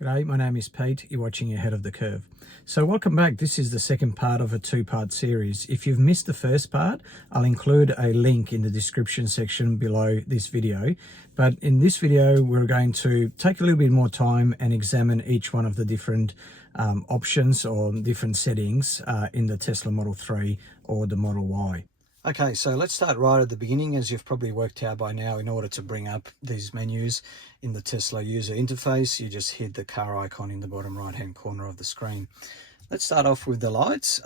G'day, my name is Pete. You're watching Ahead of the Curve. So welcome back. This is the second part of a two-part series. If you've missed the first part, I'll include a link in the description section below this video. But in this video, we're going to take a little bit more time and examine each one of the different options or different settings in the Tesla Model 3 or the Model Y. Okay, so let's start right at the beginning. As you've probably worked out by now, in order to bring up these menus in the Tesla user interface, you just hit the car icon in the bottom right hand corner of the screen. Let's start off with the lights.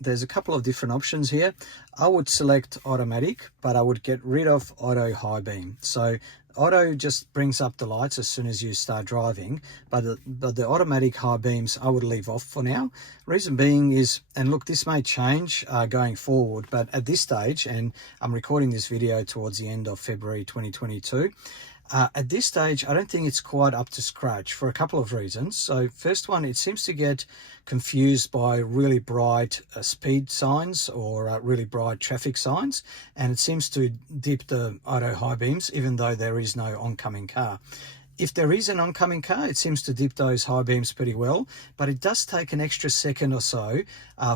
There's a couple of different options here. I would select automatic, but I would get rid of auto high beam. So auto just brings up the lights as soon as you start driving, but the automatic high beams I would leave off for now. Reason being is, and look, this may change going forward, but at this stage, and I'm recording this video towards the end of February 2022, at this stage, I don't think it's quite up to scratch for a couple of reasons. So first one, it seems to get confused by really bright speed signs or really bright traffic signs, and it seems to dip the auto high beams even though there is no oncoming car. If there is an oncoming car, it seems to dip those high beams pretty well, but it does take an extra second or so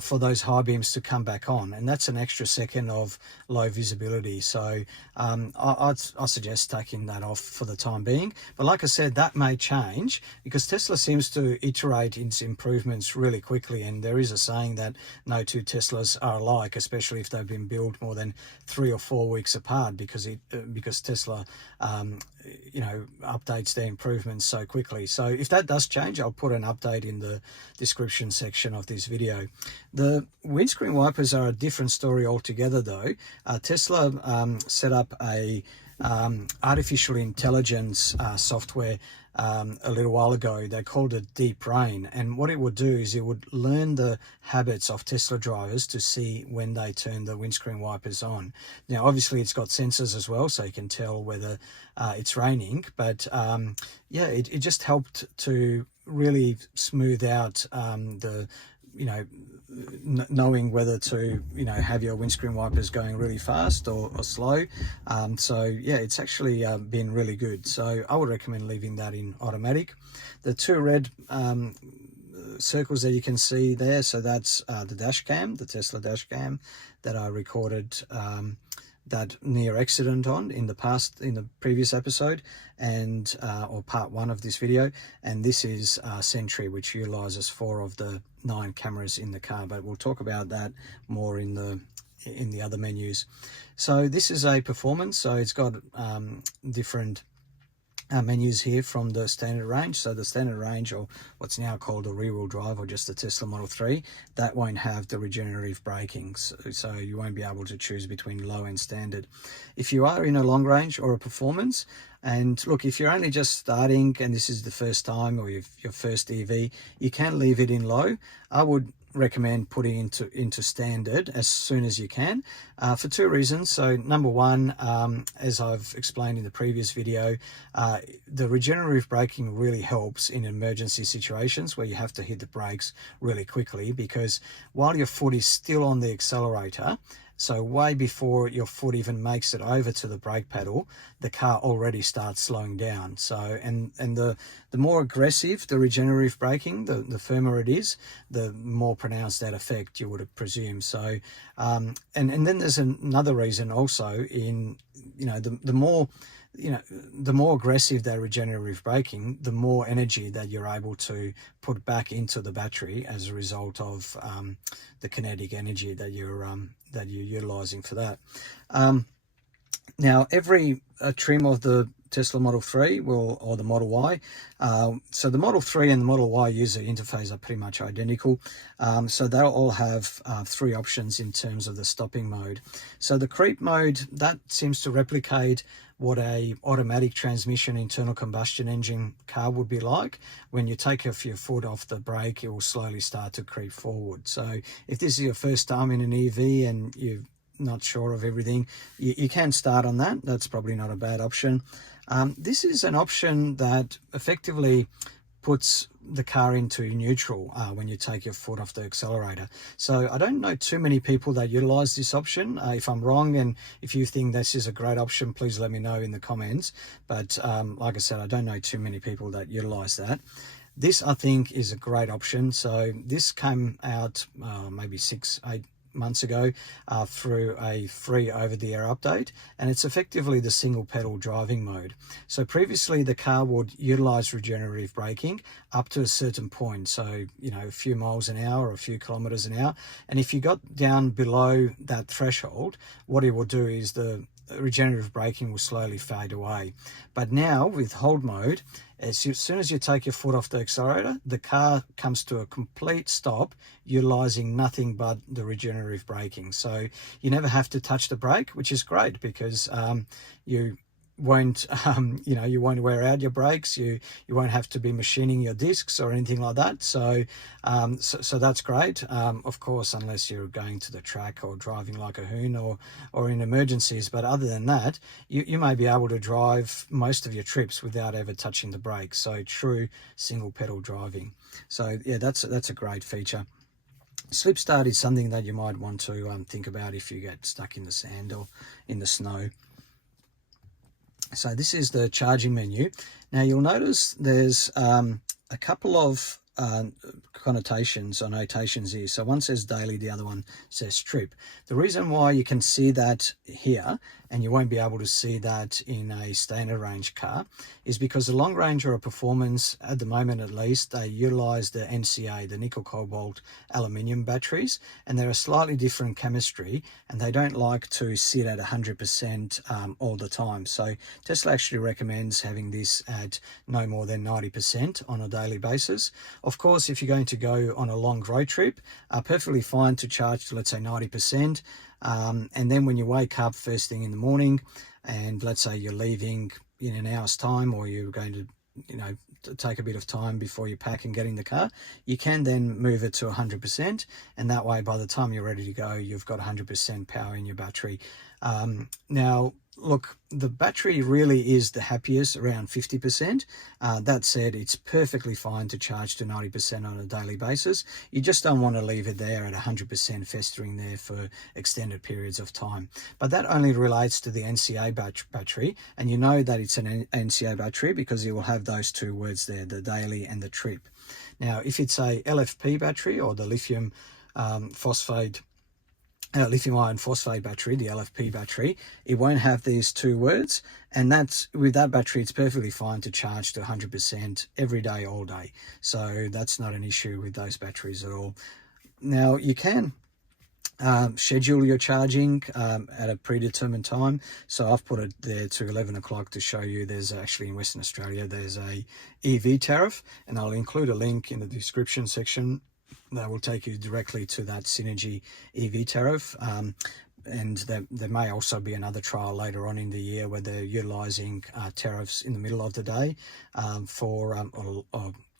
for those high beams to come back on, and that's an extra second of low visibility. So I suggest taking that off for the time being. But like I said, that may change because Tesla seems to iterate its improvements really quickly, and there is a saying that no two Teslas are alike, especially if they've been built more than 3 or 4 weeks apart, because Tesla updates their improvements so quickly. So if that does change, I'll put an update in the description section of this video. The windscreen wipers are a different story altogether though. Tesla set up a artificial intelligence software a little while ago. They called it Deep Rain, and what it would do is it would learn the habits of Tesla drivers to see when they turn the windscreen wipers on. Now obviously it's got sensors as well, so you can tell whether it's raining, but it just helped to really smooth out knowing whether to have your windscreen wipers going really fast or slow. It's actually been really good, so I would recommend leaving that in automatic. The two red circles that you can see there, so that's the dash cam, the Tesla dash cam that I recorded that near accident on in the previous episode, and or part 1 of this video. And this is Sentry, which utilizes 4 of the 9 cameras in the car, but we'll talk about that more in the other menus. So this is a performance, so it's got different menus here from the standard range. So the standard range, or what's now called a rear-wheel drive, or just the Tesla Model 3, that won't have the regenerative braking, so you won't be able to choose between low and standard. If you are in a long range or a performance, and look, if you're only just starting and this is the first time or your first EV, you can leave it in low. I would recommend putting into standard as soon as you can, for 2 reasons. So number one, as I've explained in the previous video, the regenerative braking really helps in emergency situations where you have to hit the brakes really quickly, because while your foot is still on the accelerator, so way before your foot even makes it over to the brake pedal, the car already starts slowing down. So and the more aggressive the regenerative braking, the firmer it is, the more pronounced that effect, you would presume. So and then there's another reason also, in the more aggressive that regenerative braking, the more energy that you're able to put back into the battery as a result of the kinetic energy that you're utilizing for that. Now every trim of the Tesla Model 3 or the Model Y, so the Model 3 and the Model Y user interface are pretty much identical. So they'll all have 3 options in terms of the stopping mode. So the creep mode, that seems to replicate what a automatic transmission internal combustion engine car would be like. When you take your foot off the brake, it will slowly start to creep forward. So if this is your first time in an EV and you're not sure of everything, you can start on that. That's probably not a bad option. This is an option that effectively puts the car into neutral when you take your foot off the accelerator. So I don't know too many people that utilize this option. If I'm wrong, and if you think this is a great option, please let me know in the comments. But like I said, I don't know too many people that utilize that. This, I think, is a great option. So this came out maybe 6-8 months ago through a free over-the-air update, and it's effectively the single pedal driving mode. So previously the car would utilize regenerative braking up to a certain point, so you know, a few miles an hour or a few kilometers an hour, and if you got down below that threshold, what it will do is the regenerative braking will slowly fade away. But now with hold mode, as soon as you take your foot off the accelerator, the car comes to a complete stop, utilizing nothing but the regenerative braking. So you never have to touch the brake, which is great, because you won't you know, you won't wear out your brakes, you won't have to be machining your discs or anything like that. So so that's great, of course, unless you're going to the track or driving like a hoon or in emergencies. But other than that, you may be able to drive most of your trips without ever touching the brakes. So true single pedal driving. So yeah, that's a great feature. Slip start is something that you might want to think about if you get stuck in the sand or in the snow. So this is the charging menu. Now you'll notice there's a couple of connotations or notations here. So one says daily, the other one says trip. The reason why you can see that here and you won't be able to see that in a standard range car is because the long range or performance, at the moment at least, they utilize the NCA, the nickel cobalt aluminium batteries, and they're a slightly different chemistry, and they don't like to sit at 100% all the time. So Tesla actually recommends having this at no more than 90% on a daily basis. Of course, if you're going to go on a long road trip, perfectly fine to charge to, let's say, 90%. And then when you wake up first thing in the morning, and let's say you're leaving in an hour's time, or you're going to, you know, take a bit of time before you pack and get in the car, you can then move it to 100%, and that way by the time you're ready to go, you've got 100% power in your battery. Now look, the battery really is the happiest around 50%. That said, it's perfectly fine to charge to 90% on a daily basis. You just don't want to leave it there at 100% festering there for extended periods of time. But that only relates to the NCA battery, and you know that it's an NCA battery because you will have those two words there, the daily and the trip. Now if it's a LFP battery, or the lithium iron phosphate battery, the LFP battery, it won't have these two words, and that's, with that battery, it's perfectly fine to charge to 100% every day, all day. So that's not an issue with those batteries at all. Now you can schedule your charging at a predetermined time. So I've put it there to 11 o'clock to show you there's actually, in Western Australia, there's a EV tariff, and I'll include a link in the description section that will take you directly to that Synergy EV tariff. And there may also be another trial later on in the year where they're utilizing tariffs in the middle of the day for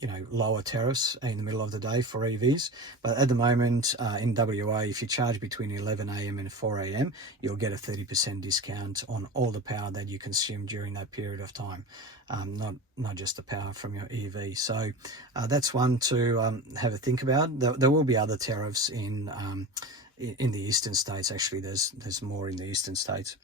you know, lower tariffs in the middle of the day for EVs. But at the moment in WA, if you charge between 11 a.m. and 4 a.m, you'll get a 30% discount on all the power that you consume during that period of time, not just the power from your EV. So that's one to have a think about. There will be other tariffs in the eastern states. Actually, there's more in the eastern states.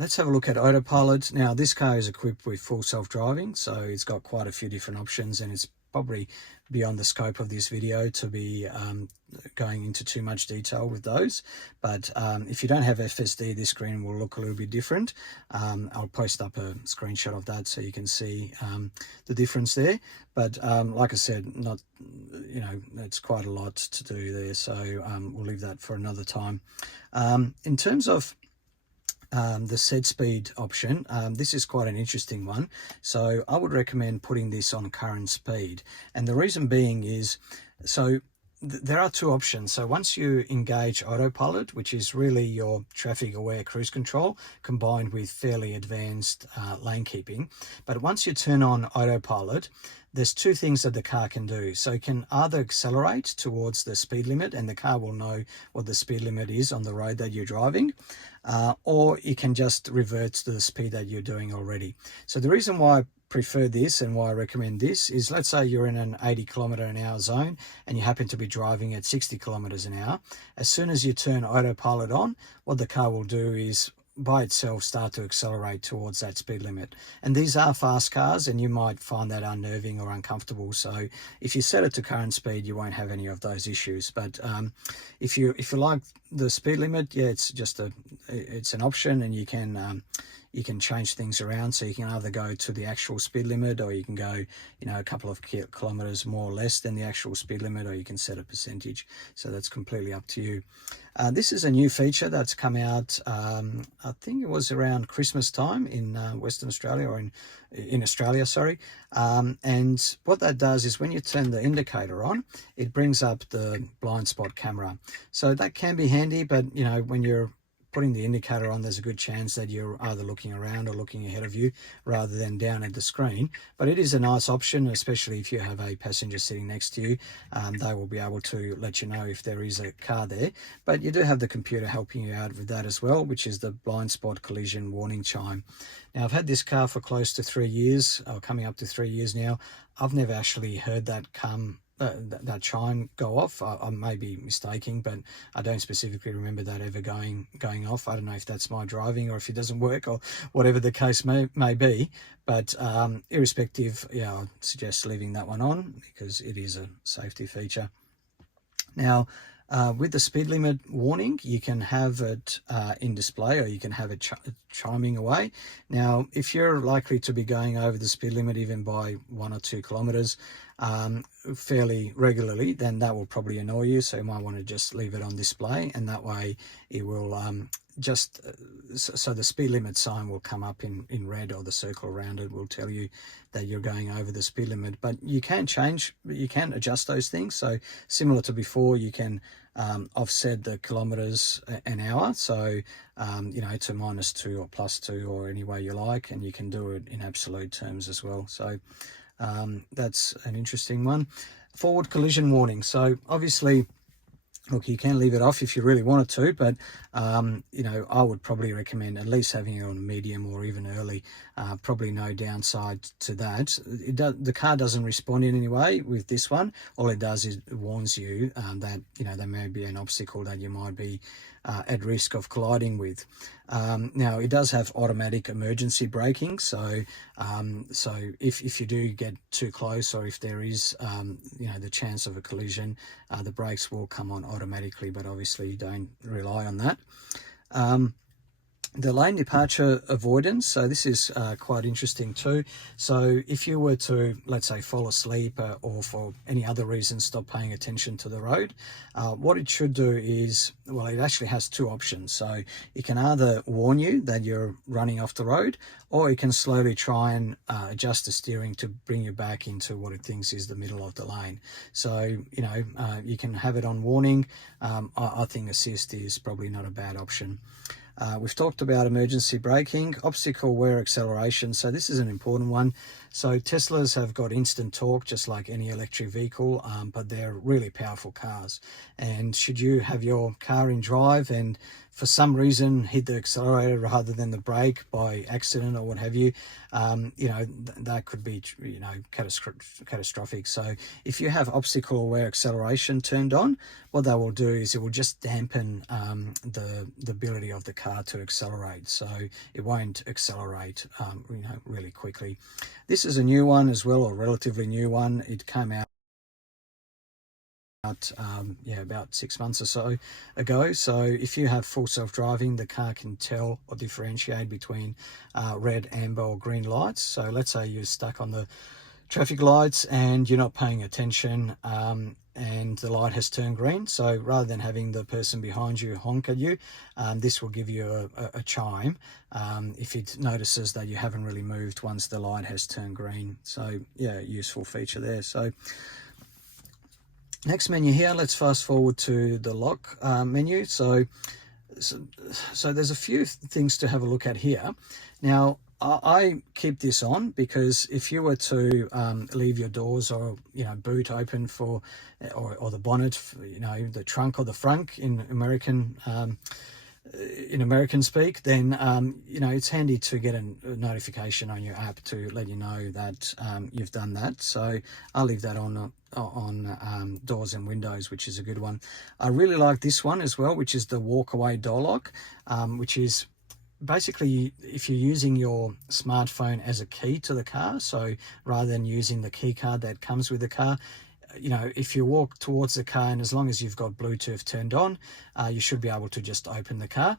Let's have a look at Autopilot. Now this car is equipped with full self-driving, so it's got quite a few different options, and it's probably beyond the scope of this video to be going into too much detail with those. But if you don't have FSD, this screen will look a little bit different. I'll post up a screenshot of that so you can see the difference there. But like I said, not, you know, it's quite a lot to do there, so we'll leave that for another time. In terms of the set speed option, this is quite an interesting one. So I would recommend putting this on current speed, and the reason being is, so there are two options. So once you engage Autopilot, which is really your traffic aware cruise control combined with fairly advanced lane keeping, but once you turn on Autopilot, there's two things that the car can do. So it can either accelerate towards the speed limit, and the car will know what the speed limit is on the road that you're driving, or it can just revert to the speed that you're doing already. So the reason why I prefer this and why I recommend this is, let's say you're in an 80 km/h zone and you happen to be driving at 60 km/h. As soon as you turn Autopilot on, what the car will do is by itself start to accelerate towards that speed limit. And these are fast cars, and you might find that unnerving or uncomfortable. So if you set it to current speed, you won't have any of those issues. But if you like the speed limit, yeah, it's an option, and you can change things around. So you can either go to the actual speed limit, or you can go, a couple of kilometers more or less than the actual speed limit, or you can set a percentage. So that's completely up to you. This is a new feature that's come out, I think it was around Christmas time in Western Australia, or in Australia, sorry. And what that does is when you turn the indicator on, it brings up the blind spot camera. So that can be handy, but when you're putting the indicator on, there's a good chance that you're either looking around or looking ahead of you rather than down at the screen. But it is a nice option, especially if you have a passenger sitting next to you. They will be able to let you know if there is a car there. But you do have the computer helping you out with that as well, which is the blind spot collision warning chime. Now, I've had this car for close to 3 years, or coming up to 3 years now. I've never actually heard that that chime go off. I may be mistaking, but I don't specifically remember that ever going off. I don't know if that's my driving or if it doesn't work or whatever the case may be. But irrespective, yeah, I'd suggest leaving that one on because it is a safety feature. Now, with the speed limit warning, you can have it in display, or you can have it chiming away. Now, if you're likely to be going over the speed limit even by 1 or 2 kilometers fairly regularly, then that will probably annoy you. So you might want to just leave it on display, and that way it will so the speed limit sign will come up in red, or the circle around it will tell you that you're going over the speed limit. But you can adjust those things. So similar to before, you can offset the kilometers an hour, so to -2 or +2 or any way you like, and you can do it in absolute terms as well. So that's an interesting one. Forward collision warning. So obviously, look, you can leave it off if you really wanted to, but I would probably recommend at least having it on medium or even early. Probably no downside to that. The car doesn't respond in any way with this one. All it does is it warns you that there may be an obstacle that you might be at risk of colliding with. Now, it does have automatic emergency braking, so if you do get too close, or if there is the chance of a collision, the brakes will come on automatically, but obviously you don't rely on that. The lane departure avoidance, so this is quite interesting too. So if you were to, let's say, fall asleep or for any other reason stop paying attention to the road, what it should do is, well, it actually has 2 options. So it can either warn you that you're running off the road, or it can slowly try and adjust the steering to bring you back into what it thinks is the middle of the lane. So you can have it on warning. I think assist is probably not a bad option. We've talked about emergency braking, obstacle aware acceleration. So this is an important one. So Teslas have got instant torque, just like any electric vehicle, but they're really powerful cars. And should you have your car in drive and for some reason hit the accelerator rather than the brake by accident or what have you, that could be, catastrophic. So if you have obstacle aware acceleration turned on, what that will do is it will just dampen the ability of the car to accelerate. So it won't accelerate, really quickly. This is a new one as well, a relatively new one. It came out about 6 months or so ago. So if you have full self-driving, the car can tell or differentiate between red, amber or green lights. So let's say you're stuck on the traffic lights and you're not paying attention and the light has turned green. So rather than having the person behind you honk at you, this will give you a chime if it notices that you haven't really moved once the light has turned green. So yeah, useful feature there. So next menu here, let's fast forward to the lock menu. So there's a few things to have a look at here. Now, I keep this on because if you were to leave your doors or boot open for or the bonnet, the trunk or the frunk in American speak, then it's handy to get a notification on your app to let you know that you've done that. So I'll leave that on doors and windows, which is a good one. I really like this one as well, which is the walk away door lock, which is basically, if you're using your smartphone as a key to the car, so rather than using the key card that comes with the car, you know, if you walk towards the car and as long as you've got Bluetooth turned on, you should be able to just open the car.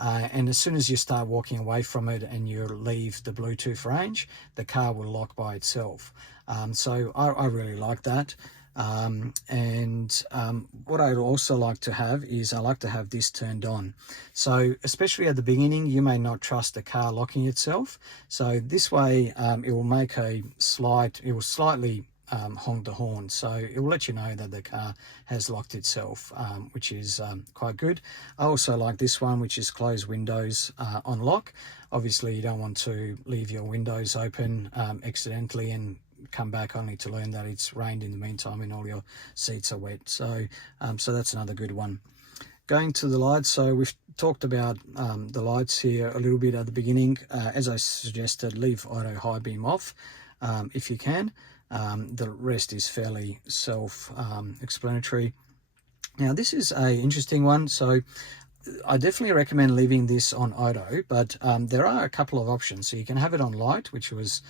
And as soon as you start walking away from it and you leave the Bluetooth range, the car will lock by itself. So I really like that. What I'd also like to have is I like to have this turned on. So especially at the beginning, you may not trust the car locking itself. So this way, it will make it will slightly honk the horn, so it will let you know that the car has locked itself, which is quite good. I also like this one, which is close windows on lock. Obviously, you don't want to leave your windows open accidentally and come back only to learn that it's rained in the meantime and all your seats are wet. So that's another good one. Going to the lights, so we've talked about the lights here a little bit at the beginning. As I suggested, leave auto high beam off if you can. The rest is fairly self-explanatory. Now this is a interesting one, so I definitely recommend leaving this on auto, but there are a couple of options. So you can have it on light, which was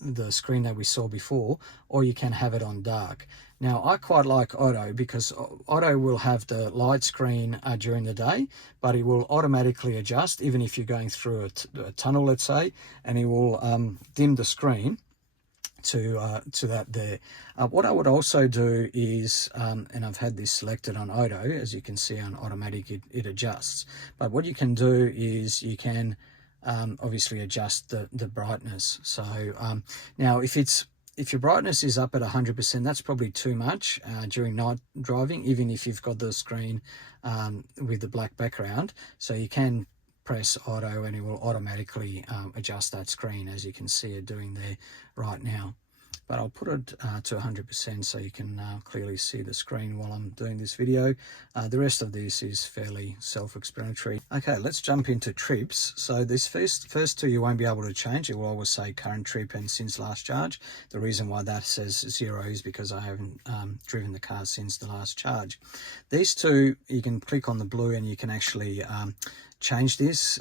the screen that we saw before, or you can have it on dark. Now I quite like auto because auto will have the light screen during the day, but it will automatically adjust even if you're going through a tunnel, let's say, and it will dim the screen to that there. What I would also do is, and I've had this selected on auto, as you can see on automatic it adjusts, but what you can do is you can obviously adjust the brightness. So now if your brightness is up at 100%, that's probably too much during night driving, even if you've got the screen with the black background. So you can press auto and it will automatically adjust that screen, as you can see it doing there right now. But I'll put it to 100% so you can clearly see the screen while I'm doing this video. The rest of this is fairly self-explanatory. Okay, let's jump into trips. So this first two you won't be able to change. It will always say current trip and since last charge. The reason why that says 0 is because I haven't driven the car since the last charge. These two, you can click on the blue and you can actually change this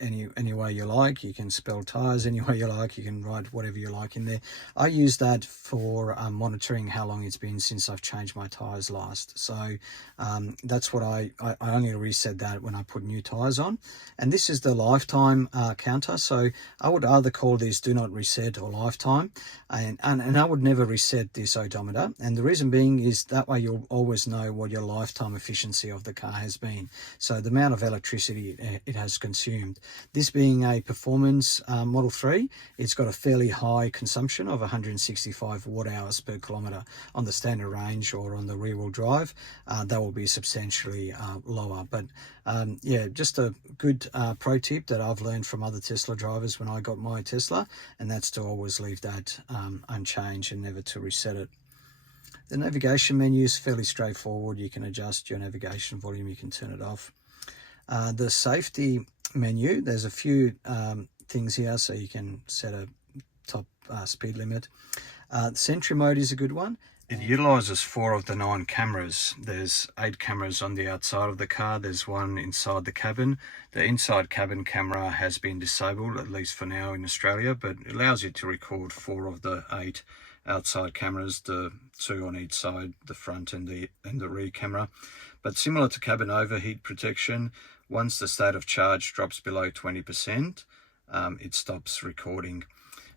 any way you like. You can spell tires any way you like. You can write whatever you like in there. I use that for monitoring how long it's been since I've changed my tires last. So that's what I only reset that when I put new tires on. And this is the lifetime counter. So I would either call this do not reset or lifetime, and I would never reset this odometer. And the reason being is that way you'll always know what your lifetime efficiency of the car has been. So the amount of electricity it has consumed. This being a performance Model 3, it's got a fairly high consumption of 165 watt hours per kilometre. On the standard range or on the rear-wheel drive, that will be substantially lower. But yeah, just a good pro tip that I've learned from other Tesla drivers when I got my Tesla, and that's to always leave that unchanged and never to reset it. The navigation menu is fairly straightforward. You can adjust your navigation volume, you can turn it off. The safety menu, there's a few things here, so you can set a top speed limit. Sentry Mode is a good one. It utilizes 4 of the 9 cameras. There's 8 cameras on the outside of the car. There's 1 inside the cabin. The inside cabin camera has been disabled, at least for now in Australia, but it allows you to record 4 of the 8 outside cameras, the 2 on each side, the front and the rear camera. But similar to cabin overheat protection, once the state of charge drops below 20%, it stops recording.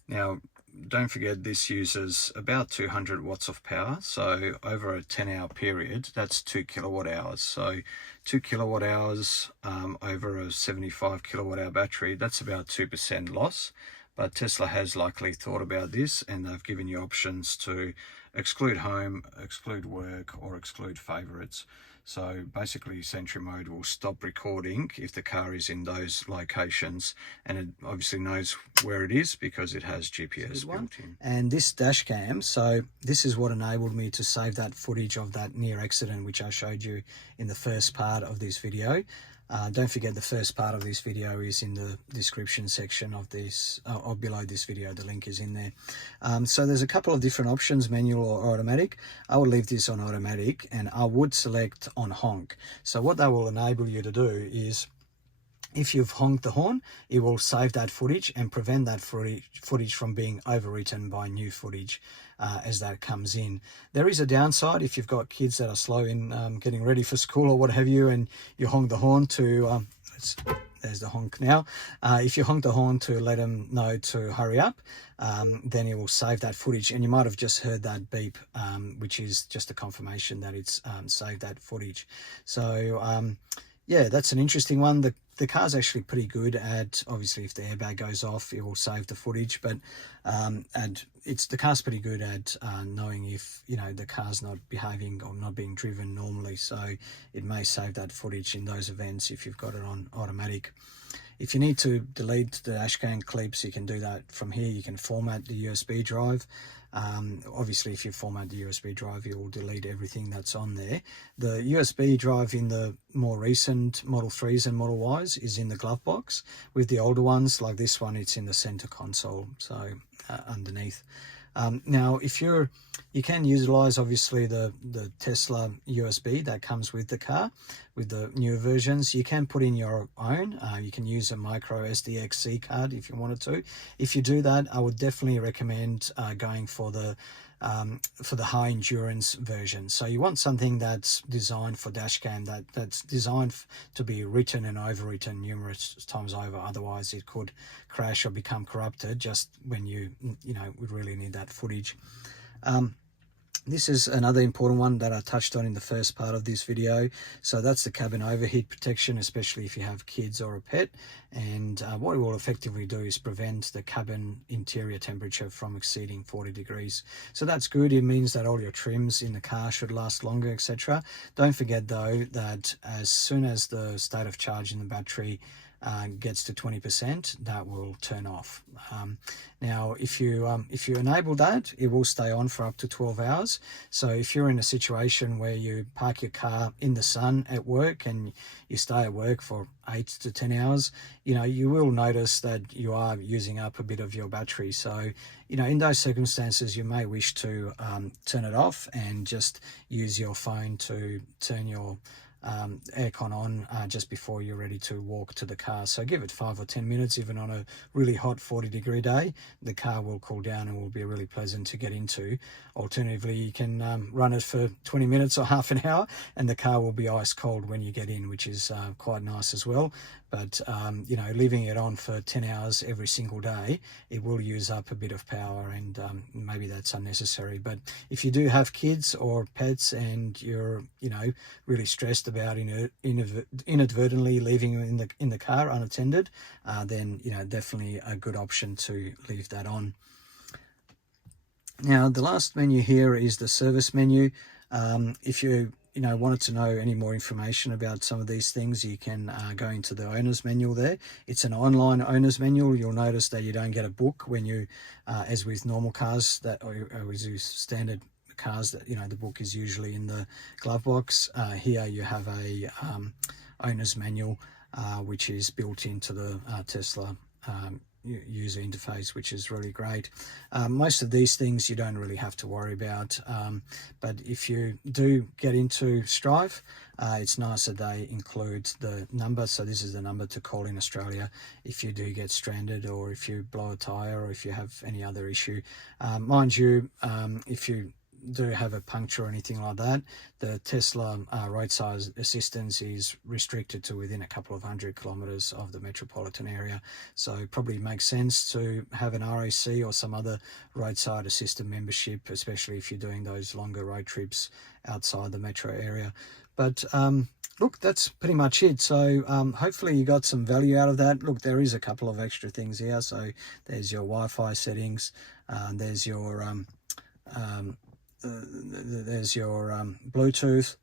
Now, don't forget this uses about 200 watts of power. So over a 10-hour period, that's 2 kilowatt hours. So 2 kilowatt hours over a 75 kilowatt hour battery, that's about 2% loss. But Tesla has likely thought about this, and they've given you options to exclude home, exclude work, or exclude favorites. So basically Sentry Mode will stop recording if the car is in those locations, and it obviously knows where it is because it has GPS built in. And this dash cam, so this is what enabled me to save that footage of that near accident which I showed you in the first part of this video. Don't forget the first part of this video is in the description section of this, or below this video, the link is in there. So there's a couple of different options, manual or automatic. I would leave this on automatic and I would select on honk. So what that will enable you to do is if you've honked the horn, it will save that footage and prevent that footage from being overwritten by new footage as that comes in. There is a downside if you've got kids that are slow in getting ready for school or what have you, and you honk the horn to, there's the honk now. If you honk the horn to let them know to hurry up, then it will save that footage, and you might have just heard that beep, which is just a confirmation that it's saved that footage. So yeah, that's an interesting one. The car's actually pretty good at, obviously if the airbag goes off, it will save the footage, but and the car's pretty good at knowing if, you know, the car's not behaving or not being driven normally, so it may save that footage in those events if you've got it on automatic. If you need to delete the dashcam clips, you can do that from here. You can format the USB drive. Obviously, if you format the USB drive, you will delete everything that's on there. The USB drive in the more recent Model 3s and Model Ys is in the glove box. With the older ones, like this one, it's in the center console, so underneath. Now, if you can utilize obviously the Tesla USB that comes with the car, with the newer versions. You can put in your own. You can use a micro SDXC card if you wanted to. If you do that, I would definitely recommend going for the high endurance version. So you want something that's designed for dashcam, that's designed to be written and overwritten numerous times over. Otherwise it could crash or become corrupted just when you would really need that footage. This is another important one that I touched on in the first part of this video. So that's the cabin overheat protection, especially if you have kids or a pet. And what it will effectively do is prevent the cabin interior temperature from exceeding 40 degrees. So that's good. It means that all your trims in the car should last longer, etc. Don't forget though that as soon as the state of charge in the battery gets to 20%, that will turn off. Now if you enable that, it will stay on for up to 12 hours. So if you're in a situation where you park your car in the sun at work and you stay at work for 8 to 10 hours, you will notice that you are using up a bit of your battery. So in those circumstances, you may wish to turn it off and just use your phone to turn your aircon on just before you're ready to walk to the car. So give it 5 or 10 minutes. Even on a really hot 40-degree day, the car will cool down and will be really pleasant to get into. Alternatively, you can run it for 20 minutes or half an hour and the car will be ice cold when you get in, which is quite nice as well. But leaving it on for 10 hours every single day, it will use up a bit of power, and maybe that's unnecessary. But if you do have kids or pets and you're really stressed about inadvertently leaving them in the car unattended, then definitely a good option to leave that on. Now the last menu here is the service menu. If you wanted to know any more information about some of these things, you can go into the owner's manual there. It's an online owner's manual. You'll notice that you don't get a book when you, as with normal cars or as with standard cars, that the book is usually in the glove box. Here you have a owner's manual which is built into the Tesla user interface, which is really great. Most of these things you don't really have to worry about, but if you do get into Strive, it's nice that they include the number. So this is the number to call in Australia if you do get stranded, or if you blow a tire, or if you have any other issue. Mind you, if you do have a puncture or anything like that, the Tesla roadside assistance is restricted to within a couple of 100 kilometers of the metropolitan area. So it probably makes sense to have an RAC or some other roadside assistant membership, especially if you're doing those longer road trips outside the metro area. But look, that's pretty much it. So hopefully you got some value out of that. Look, there is a couple of extra things here. So there's your Wi-Fi settings, there's your Bluetooth.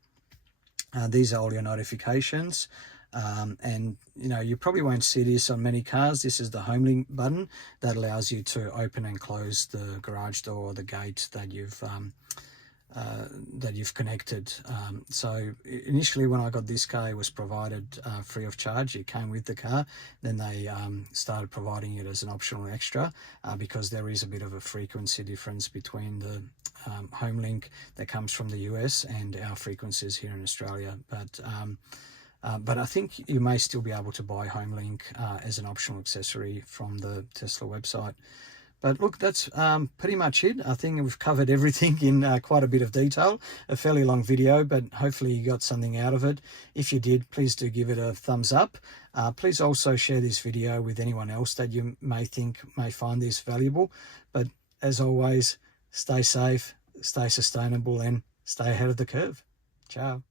These are all your notifications, and you probably won't see this on many cars. This is the home link button that allows you to open and close the garage door or the gate that you've connected. So initially when I got this car, it was provided free of charge. It came with the car. Then they started providing it as an optional extra because there is a bit of a frequency difference between the home link that comes from the US and our frequencies here in Australia. But but I think you may still be able to buy HomeLink as an optional accessory from the Tesla website. But look, that's pretty much it. I think we've covered everything in quite a bit of detail. A fairly long video, but hopefully you got something out of it. If you did, please do give it a thumbs up. Please also share this video with anyone else that you may think may find this valuable. But as always, stay safe, stay sustainable, and stay ahead of the curve. Ciao.